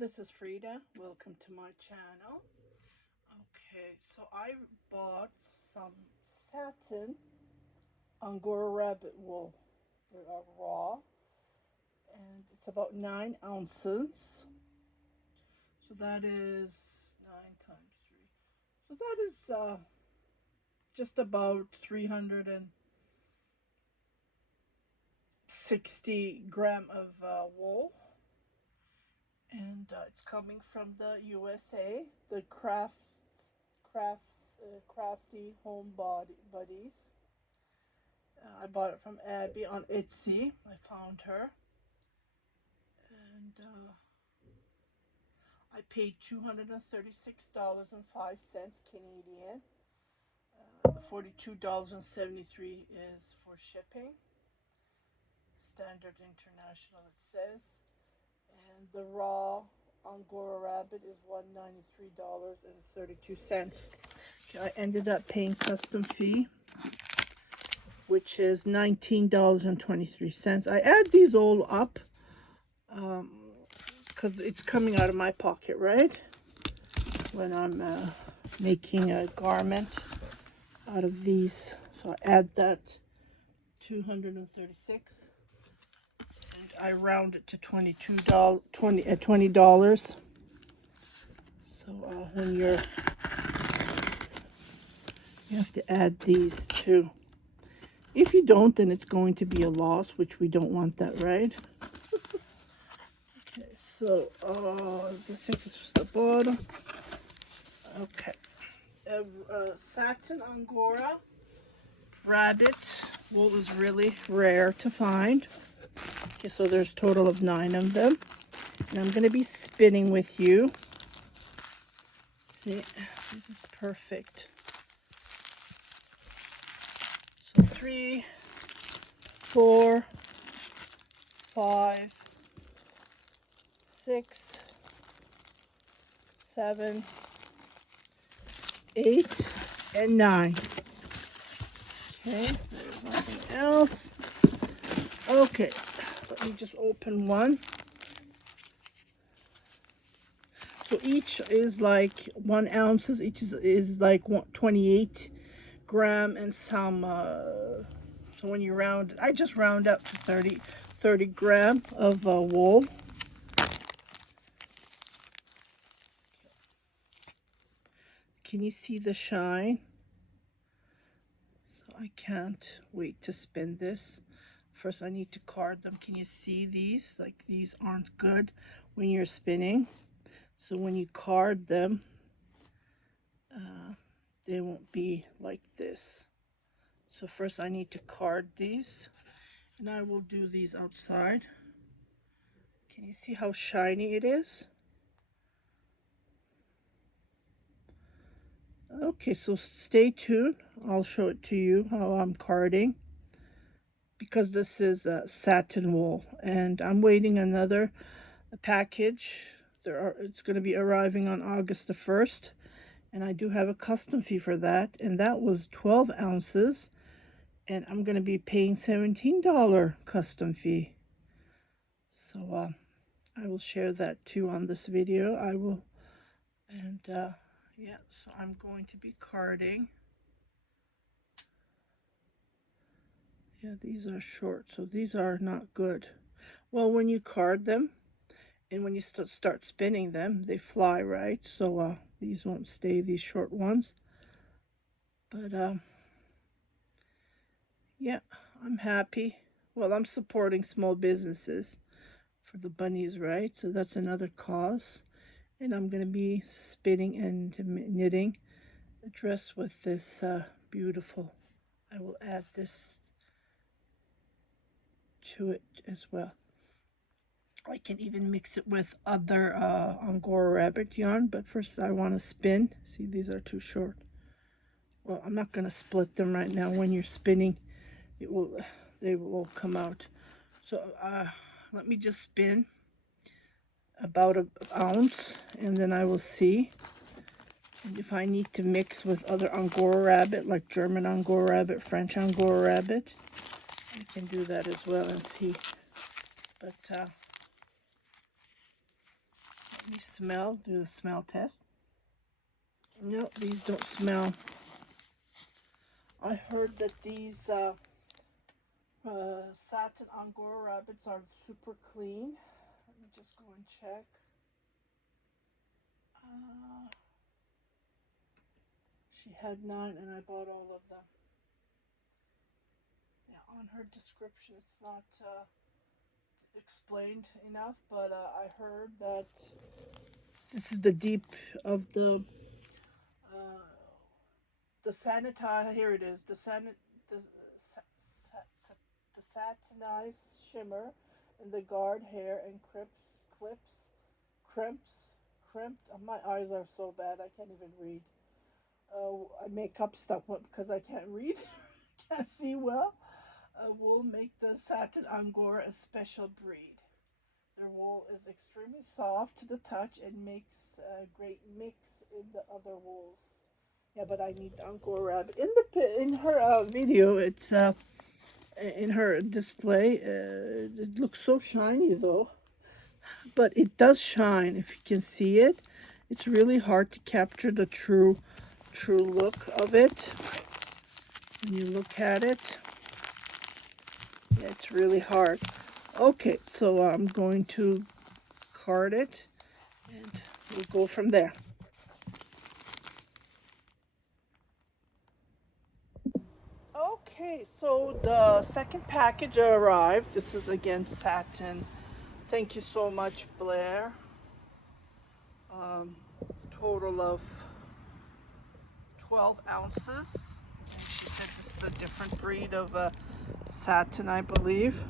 this is Frida. Welcome to my channel. Okay, so I bought some satin Angora rabbit wool. They are raw, and it's about 9 ounces. So that is 9 times 3. So that is just about 360 gram of wool. And it's coming from the USA, the Crafty Home Buddies. I bought it from Abby on Etsy. I found her, and I paid $236.05 Canadian. The $42.73 is for shipping. Standard international, it says. And the raw Angora rabbit is $193.32. Okay, I ended up paying custom fee, which is $19.23. I add these all up because it's coming out of my pocket, right? When I'm making a garment out of these. So I add that $236. I round it to $20. So when you have to add these too. If you don't, then it's going to be a loss, which we don't want that, right? Okay, so I think this is the bottom. Okay, satin Angora rabbit wool is really rare to find. Okay, so there's a total of 9 of them. And I'm going to be spinning with you. See, this is perfect. So 3, 4, 5, 6, 7, 8, and 9. Okay, there's nothing else. Okay. Let me just open one. So each is like 1 ounce. Each is like 28 gram and some. So when you round it, I just round up to 30 gram of wool. Can you see the shine? So I can't wait to spin this. First, I need to card them. Can you see these? Like, these aren't good when you're spinning. So when you card them, they won't be like this. So first, I need to card these. And I will do these outside. Can you see how shiny it is? Okay, so stay tuned. I'll show it to you how I'm carding. Because this is satin wool, and I'm waiting another package. It's going to be arriving on August the 1st, and I do have a custom fee for that, and that was 12 ounces, and I'm going to be paying $17 custom fee. So I will share that too on this video. I will, and yeah, so I'm going to be carding. Yeah, these are short, so these are not good. Well, when you card them and when you start spinning them, they fly, right? So these won't stay, these short ones. But yeah, I'm happy. Well, I'm supporting small businesses for the bunnies, right? So that's another cause. And I'm going to be spinning and knitting a dress with this beautiful. I will add this to it as well. I can even mix it with other Angora rabbit yarn, but first I want to spin. See, these are too short. Well, I'm not going to split them right now. When you're spinning, they will come out. So let me just spin about an ounce, and then I will see. And if I need to mix with other Angora rabbit, like German Angora rabbit, French Angora rabbit, I can do that as well and see. But Let me smell, do the smell test. No, these don't smell. I heard that these Satin Angora rabbits are super clean. Let me just go and check. She had 9 and I bought all of them. Yeah, on her description it's not explained enough, but I heard that this is the deep of the sanitized. Here it is. The satinized shimmer in the guard hair and crimped. My eyes are so bad I can't even read. I make up stuff because I can't read, can't see well. Wool make the Satin Angora a special breed. Their wool is extremely soft to the touch and makes a great mix in the other wools. Yeah, but I need the Angora rabbit. In her video, it's in her display. It looks so shiny though, but it does shine. If you can see it, it's really hard to capture the true look of it. When you look at it, yeah, it's really hard. Okay, so I'm going to card it, and we'll go from there. Okay, so the second package arrived. This is again Satin. Thank you so much, Blair. Total of 12 ounces. And she said this is a different breed of Satin, I believe.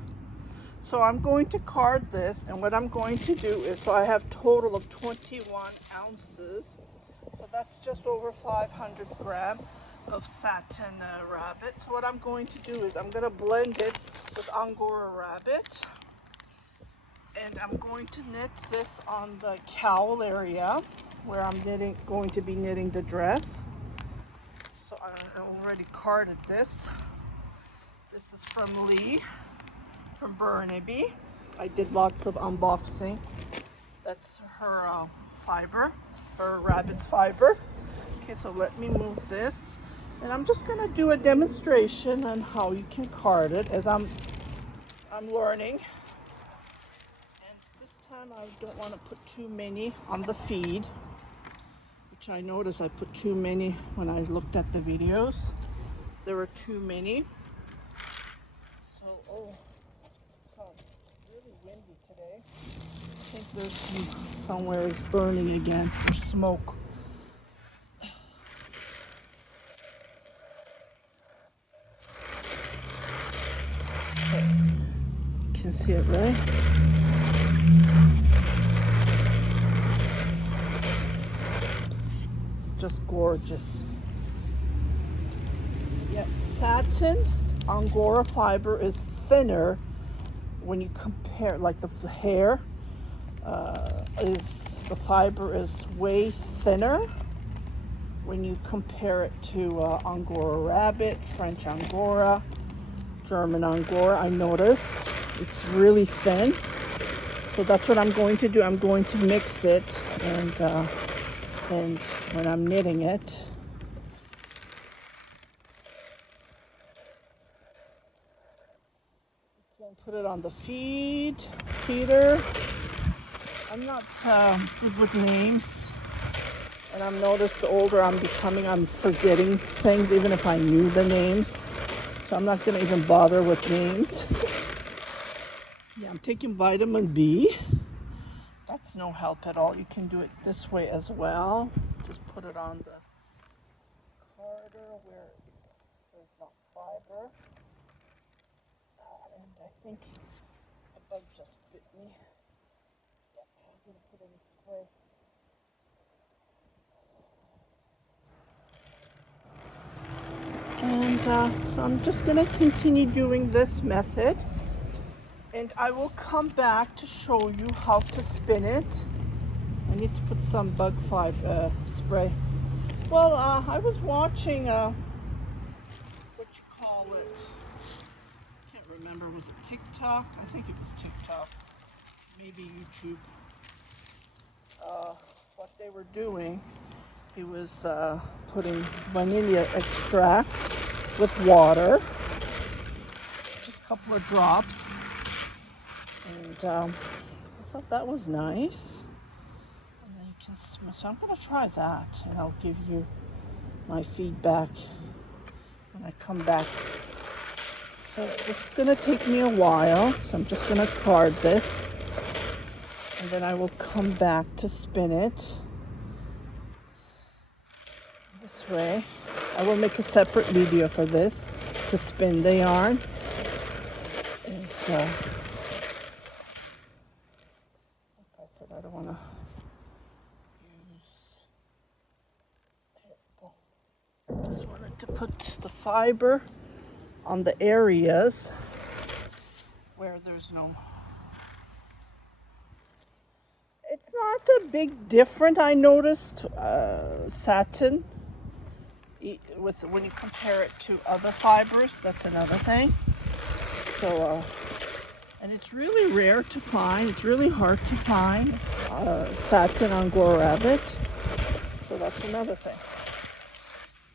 So I'm going to card this, and what I'm going to do is, so I have total of 21 ounces. So that's just over 500 grams of Satin rabbit. So what I'm going to do is I'm going to blend it with Angora rabbit. And I'm going to knit this on the cowl area where I'm going to be knitting the dress. So I already carded this. This is from Lee, from Burnaby. I did lots of unboxing. That's her fiber, her rabbit's fiber. Okay, so let me move this. And I'm just gonna do a demonstration on how you can card it as I'm learning. And this time I don't want to put too many on the feed, which I noticed I put too many when I looked at the videos. There were too many. So, it's really windy today. I think there's somewhere is burning again, or smoke. You can see it, right? It's just gorgeous. Yeah, Satin Angora fiber is thinner when you compare, like the hair the fiber is way thinner when you compare it to Angora rabbit, French Angora, German Angora. I noticed it's really thin. So that's what I'm going to do. I'm going to mix it, and when I'm knitting it, put it on the feeder. I'm not good with names, and I've noticed the older I'm becoming, I'm forgetting things even if I knew the names. So I'm not going to even bother with names. Yeah, I'm taking vitamin B. That's no help at all. You can do it this way as well. Just put it on the carder where there's no fiber. And I think a bug just bit me. Yep, I didn't put any spray. And so I'm just going to continue doing this method. And I will come back to show you how to spin it. I need to put some bug spray. Well, I was watching, what you call it, can't remember, was it TikTok? I think it was TikTok, maybe YouTube. they were doing, he was putting vanilla extract with water, just a couple of drops, and I thought that was nice. And then you can smell. So I'm going to try that, and I'll give you my feedback when I come back. So this is going to take me a while, so I'm just going to card this, and then I will come back to spin it this way. I will make a separate video for this to spin the yarn. Like I said, I don't want to use, there we go. Just wanted to put the fiber on the areas where there's no, it's not a big difference. I noticed satin with when you compare it to other fibers. That's another thing. So and it's really rare to find, it's really hard to find satin Angora rabbit, so that's another thing.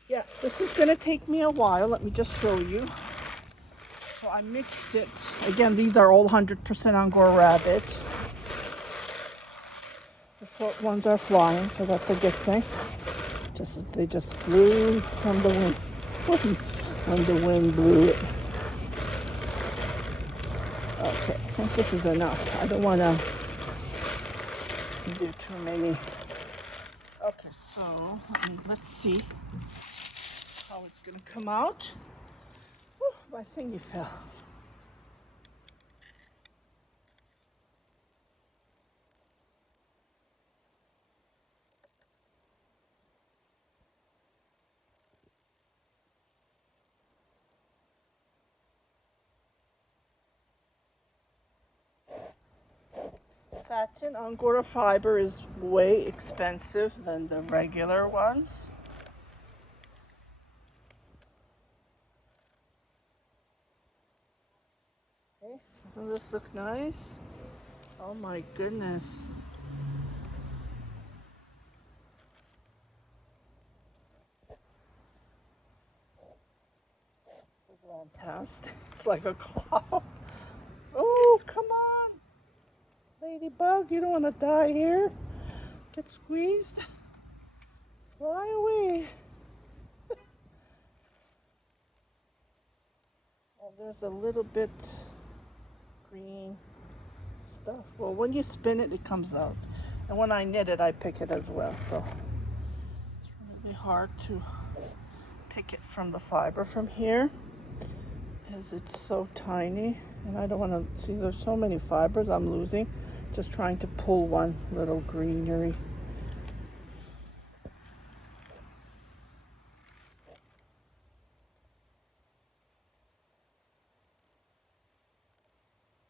Yeah, this is going to take me a while. Let me just show you. So I mixed it. Again, these are all 100% Angora rabbit. The short ones are flying, so that's a good thing. They just blew from the wind. When the wind blew it. Okay, I think this is enough. I don't want to do too many. Okay, so let's see how it's going to come out. Whew, my thingy fell. Satin Angora fiber is way expensive than the regular ones. See, doesn't this look nice? Oh my goodness. This is fantastic. It's like a cloud. Oh, come on. Ladybug, you don't want to die here. Get squeezed. Fly away. Oh, there's a little bit green stuff. Well, when you spin it, it comes out. And when I knit it, I pick it as well. So it's really hard to pick it from the fiber from here, as it's so tiny. And I don't want to see, there's so many fibers I'm losing. Just trying to pull one little greenery.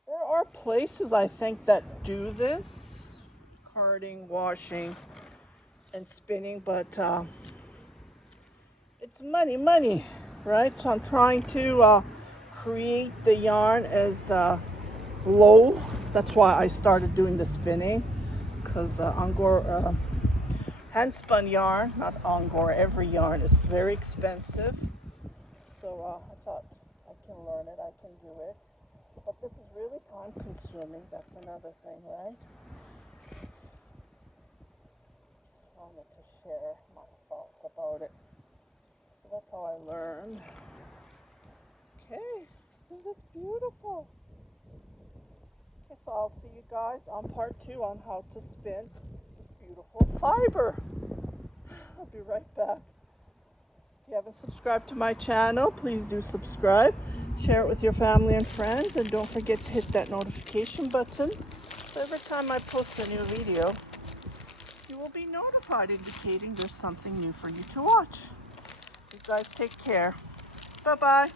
There are places, I think, that do this, carding, washing, and spinning, but it's money, right? So I'm trying to create the yarn as low. That's why I started doing the spinning, because Angora hand spun yarn, not Angora, every yarn is very expensive. So I thought I can learn it, I can do it. But this is really time consuming. That's another thing, right? Just wanted to share my thoughts about it. So that's how I learned. Okay, isn't this beautiful? So I'll see you guys on part 2 on how to spin this beautiful fiber. I'll be right back. If you haven't subscribed to my channel, please do subscribe. Share it with your family and friends, and don't forget to hit that notification button. So every time I post a new video, you will be notified, indicating there's something new for you to watch. You guys take care. Bye-bye.